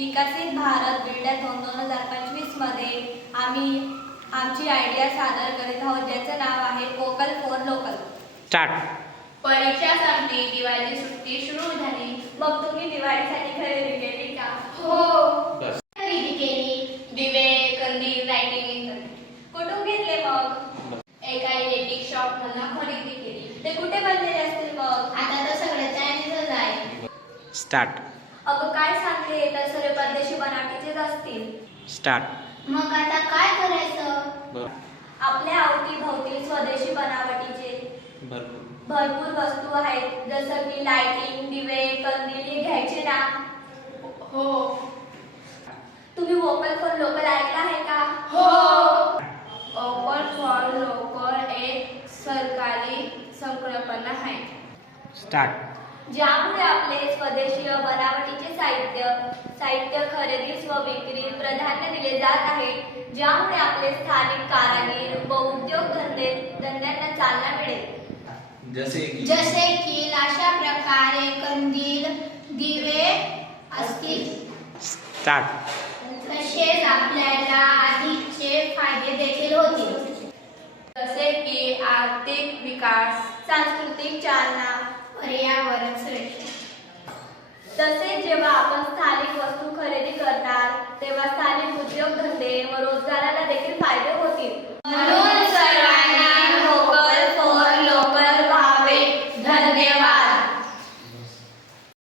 विकसित भारत बिल्डॅथॉन 2025 मध्ये आम्ही आमची आयडिया सादर करीत आहोत, ज्याचं नाव आहे वोकल फॉर लोकल. स्टार्ट. परीक्षा संपली, दिवाळी सुट्टी सुरू झाली. मग तुम्ही दिवाळीसाठी खरेदी केली का? हो, खरेदी केली. दिवे, कंदील, लाइटिंग इत्यादी. कुठून घेतले मग? एका इलेक्ट्रिक शॉप मधून खरेदी केली. ते कुठे बनलेले असतील मग? आता तर सगळं चायनीजच आहे. स्टार्ट. अगं काय सांगते, हे तर सर्व परदेशी बनावटीचेच असतील. स्टार्ट. मग आता काय करायचं? आपल्या अवतीभोवती स्वदेशी बनावटीचे भरपूर वस्तू आहेत, जसं की लाइटिंग, दिवे, कंदील हे घ्यायचे ना. हो. तुम्ही वोकल फॉर लोकल ऐकलं आहे का? हो. वोकल फॉर लोकल एक सरकारी संकल्पना आहे. स्टार्ट. ज्यामुळे आपले स्वदेशी व बनावटीचे साहित्य खरेदीस व विक्रीस प्राधान्य दिले जात आहे, ज्यामुळे आपले स्थानिक कारागीर व उद्योगधंद्यांना चालना मिळेल. जसे की अशा प्रकारे कंदील, दिवे असतील. स्टार्ट. तसेच आपल्याला आधीचे फायदे देखील होतील, जसे की आर्थिक विकास, सांस्कृतिक चालना. पर्यावरण सुरक्षा. तसेच जेव्हा आपण स्थानिक वस्तू खरेदी करणार, तेव्हा स्थानिक उद्योगधंदे व रोजगाराला देखील फायदे